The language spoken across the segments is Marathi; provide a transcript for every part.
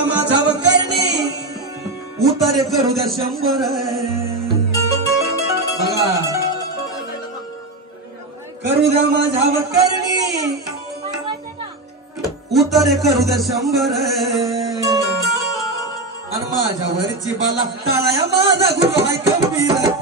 द्या माझ्यावर करणी उतारे करू द्या 100 बघा करू द्या माझ्यावर करणी उतारे करू द्या 100 आणि माझ्यावरची बाला टाळाया माझा गुरु हाय खंबीर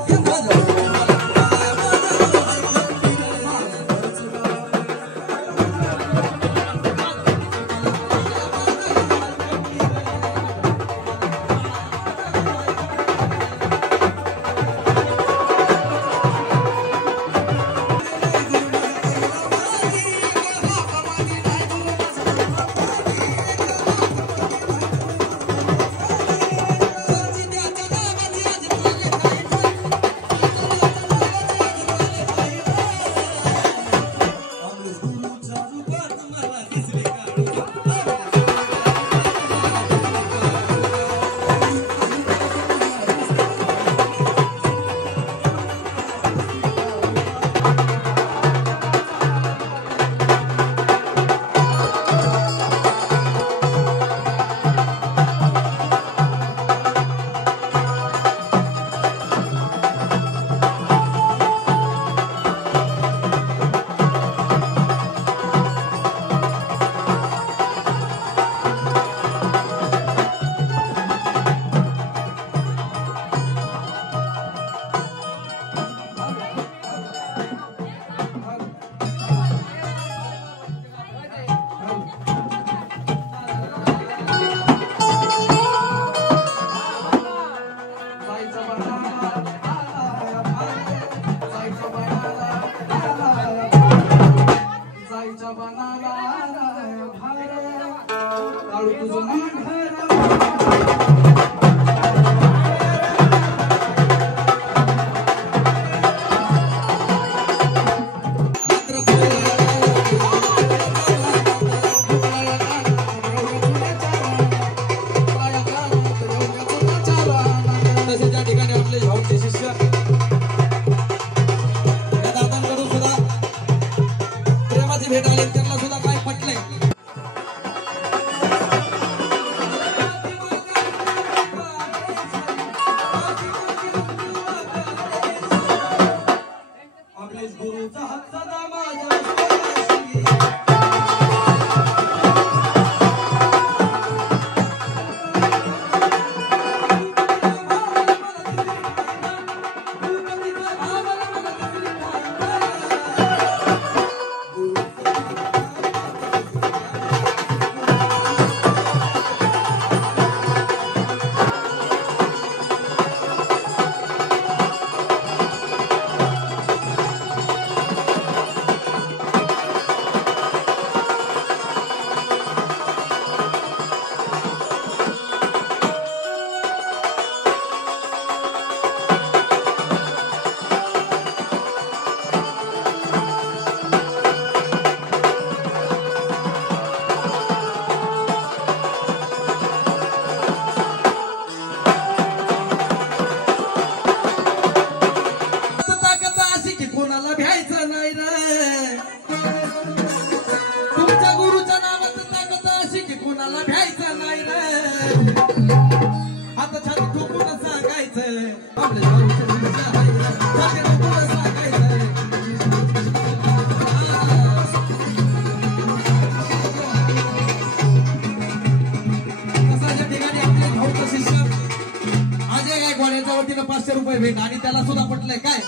भेट आणि त्याला सुद्धा पटलंय काय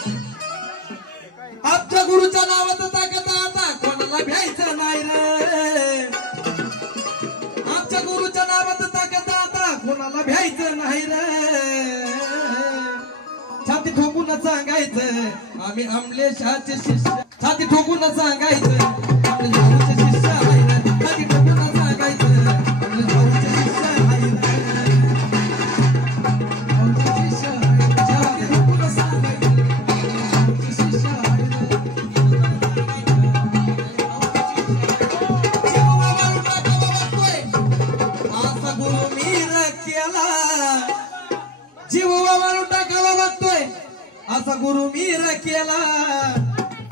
आमच्या गुरुच्या नावात ताकद आता कोणाला भ्यायचं नाही रे आमच्या गुरुच्या नावात ताकद आता कोणाला भ्यायचं नाही रे छाती ठोकून सांगायचं आम्ही अमलेशाचे शिष्य छाती ठोकून सांगायचं आपले गुरुचे शिष्य आहे छाती ठोकून सांगायचं आपले गुरुचे शिष्य आहे असा गुरु मीर केला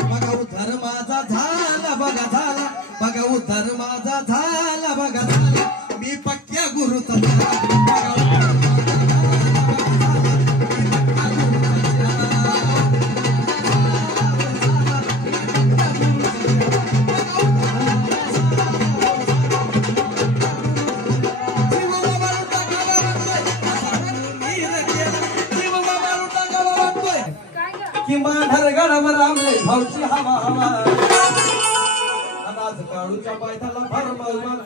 बघा उद्धार माझा झाला बघा झाला बघा उद्धार माझा झाला बघा झाला मी पक्क्या गुरु किमान हरगडावर आमले भाऊची हवा हवा अनाज काळूच्या पायथ्याला भरमळ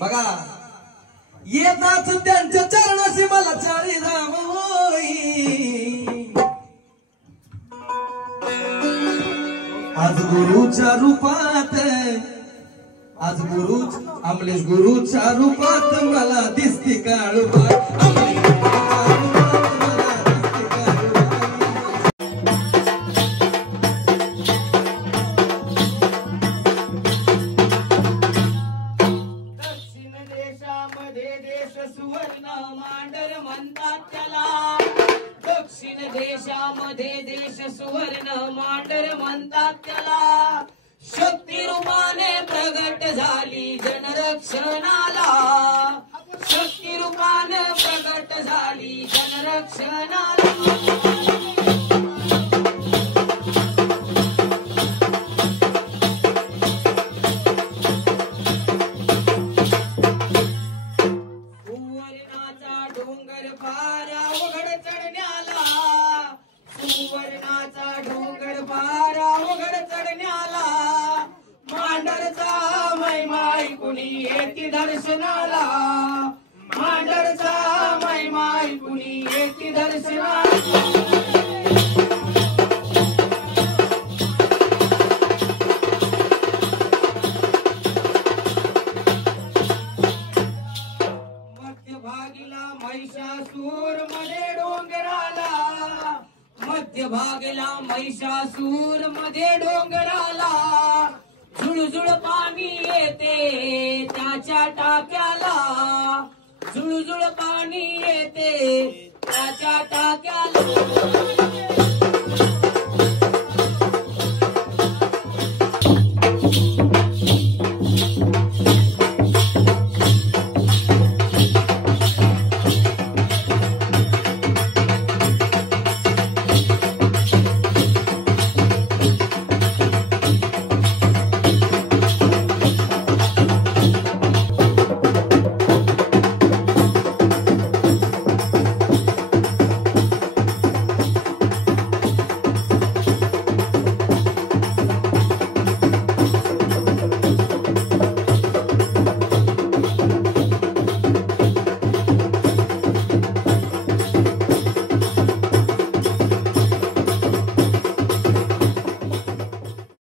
बघा येतात त्यांच्या चरणाशी मला चारी धाम होई आज गुरुच्या रूपात आज अमलेश गुरुच्या रूपात मला दिसती काळूबाई देशामध्ये देश सुवर्ण मांडर म्हणतात त्याला शक्ती रूपाने प्रगट झाली जनरक्षणाला शक्ती रूपाने प्रगट झाली जनरक्षणाला सुवर्णाचा डोंगर फार अवघड चढण्याला मांडरचा महिमाई कुणी येती दर्शनाला मांडरचा महिमाई कुणी येती दर्शनाला मध्यभागीला महिषासूर मध्ये डोंगराला मध्यभागीला महिषासूर मध्ये डोंगराला झुळझुळ पाणी येते त्याच्या टाक्याला झुळझुळ पाणी येते त्याच्या